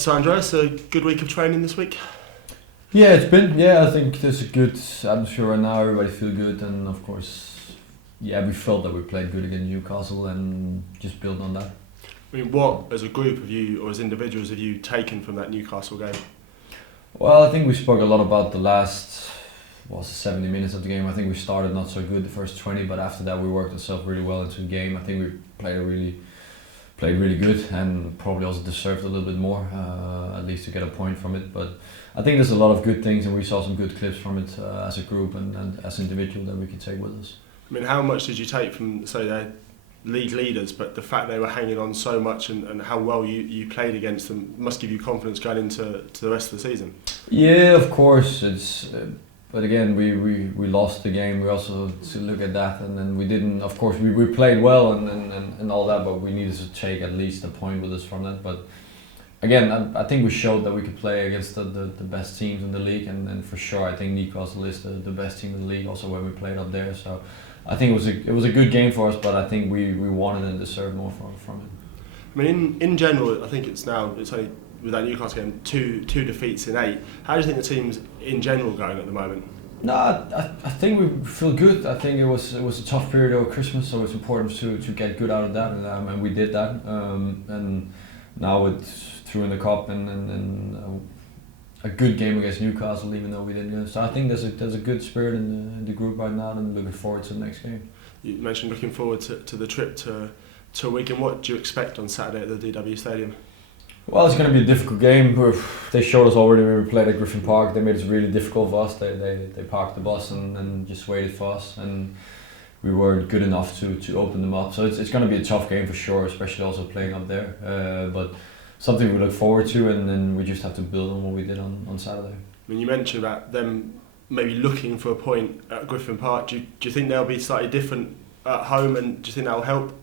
So Andreas, a good week of training this week? Yeah, it's been. Yeah, I think there's a good atmosphere right now. Everybody feel good, and of course, yeah, we felt that we played good against Newcastle, and just build on that. I mean, what, as a group, have you, or as individuals, have you taken from that Newcastle game? Well, I think we spoke a lot about the last 70 minutes of the game. I think we started not so good the first 20, but after that we worked ourselves really well into the game. I think we played really good, and probably also deserved a little bit more, at least to get a point from it. But I think there's a lot of good things, and we saw some good clips from it as a group and as individual that we can take with us. I mean, how much did you take from, say, their league leaders, but the fact they were hanging on so much and how well you played against them must give you confidence going into the rest of the season? Yeah, of course. But again, we lost the game. We also to look at that, and then we didn't. Of course, we played well and all that, but we needed to take at least a point with us from that. But again, I think we showed that we could play against the best teams in the league, and for sure, I think Newcastle is the best team in the league. Also, when we played up there, so I think it was a good game for us. But I think we wanted and deserved more from it. I mean, in general, I think it's only with that Newcastle game two defeats in 8. How do you think the team's in general going at the moment? No, I think we feel good. I think it was a tough period over Christmas, so it's important to get good out of that, and we did that. And now through in the cup and a good game against Newcastle, even though we didn't. So I think there's a good spirit in the group right now, and looking forward to the next game. You mentioned looking forward to the trip to Wigan. What do you expect on Saturday at the DW Stadium? Well, it's going to be a difficult game. They showed us already when we played at Griffin Park. They made it really difficult for us. They parked the bus and just waited for us, and we weren't good enough to open them up. So it's going to be a tough game for sure, especially also playing up there. But something we look forward to, and then we just have to build on what we did on Saturday. I mean, you mentioned about them maybe looking for a point at Griffin Park. Do you think they'll be slightly different at home, and do you think that'll help?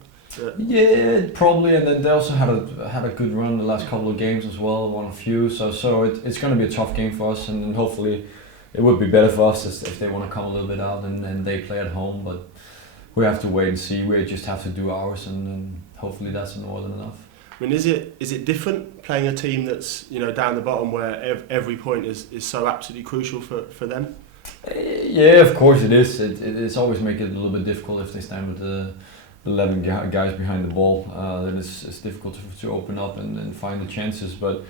Yeah, probably, and then they also had a good run the last couple of games as well, won a few. So it's going to be a tough game for us, and hopefully it would be better for us if they want to come a little bit out and they play at home. But we have to wait and see. We just have to do ours, and hopefully that's more than enough. I mean, is it different playing a team that's down the bottom where every point is so absolutely crucial for them? Yeah, of course it is. It's always make it a little bit difficult if they stand with the 11 guys behind the ball. Then it's difficult to open up and find the chances. But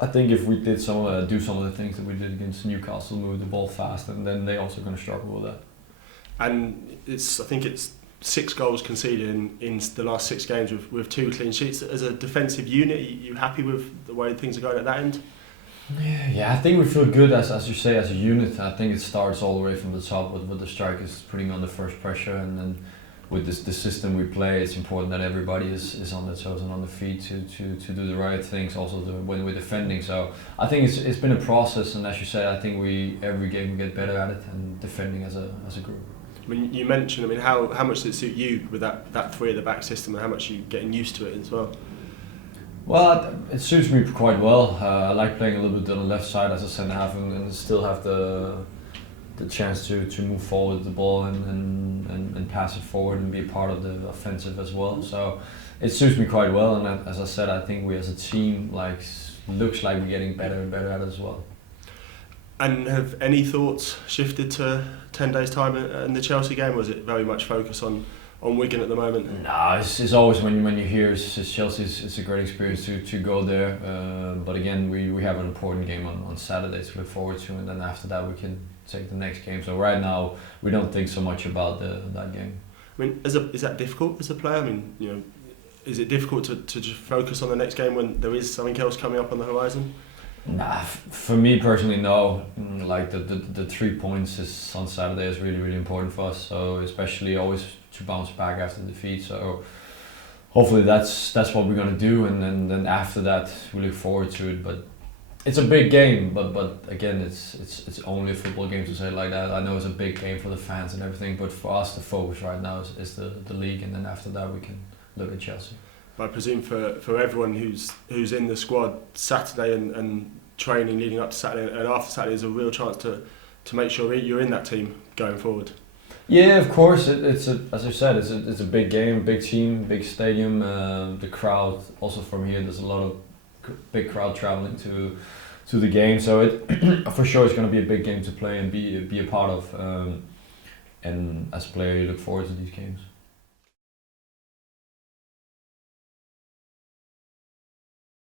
I think if we did do some of the things that we did against Newcastle, move the ball fast, and then they're also going to struggle with that. And I think it's 6 goals conceded in the last 6 games with 2 clean sheets. As a defensive unit, are you happy with the way things are going at that end? Yeah, I think we feel good as you say, as a unit. I think it starts all the way from the top with the strikers putting on the first pressure, and then with the system we play, it's important that everybody is on their toes and on their feet to do the right things. Also, when we're defending, so I think it's been a process, and as you said, I think every game we get better at it and defending as a group. I mean, you mentioned, how much does it suit you with that 3 at the back system, and how much are you getting used to it as well? Well, it suits me quite well. I like playing a little bit on the left side as a centre half, and still have the chance to move forward with the ball and pass it forward and be a part of the offensive as well. So it suits me quite well, and as I said, I think we as a team looks like we're getting better and better at it as well. And have any thoughts shifted to 10 days' time in the Chelsea game, or is it very much focused on Wigan at the moment? No, it's always when you hear it's Chelsea, it's a great experience to go there. But again, we have an important game on Saturday to look forward to, and then after that we can take the next game. So right now we don't think so much about that game. I mean, is that difficult as a player? I mean, is it difficult to just focus on the next game when there is something else coming up on the horizon? Nah, for me personally, no. Like the 3 points on Saturday is really, really important for us. So especially always to bounce back after defeat. So hopefully that's what we're gonna do, and then after that we look forward to it. But it's a big game. But again, it's only a football game, to say it like that. I know it's a big game for the fans and everything, but for us the focus right now is the league, and then after that we can look at Chelsea. But I presume for everyone who's in the squad, Saturday and training leading up to Saturday and after Saturday is a real chance to make sure you're in that team going forward. Yeah, of course. As I said, it's a big game, big team, big stadium. The crowd also from here. There's a lot of big crowd traveling to the game. So it for sure it's going to be a big game to play and be a part of. And as a player, you look forward to these games.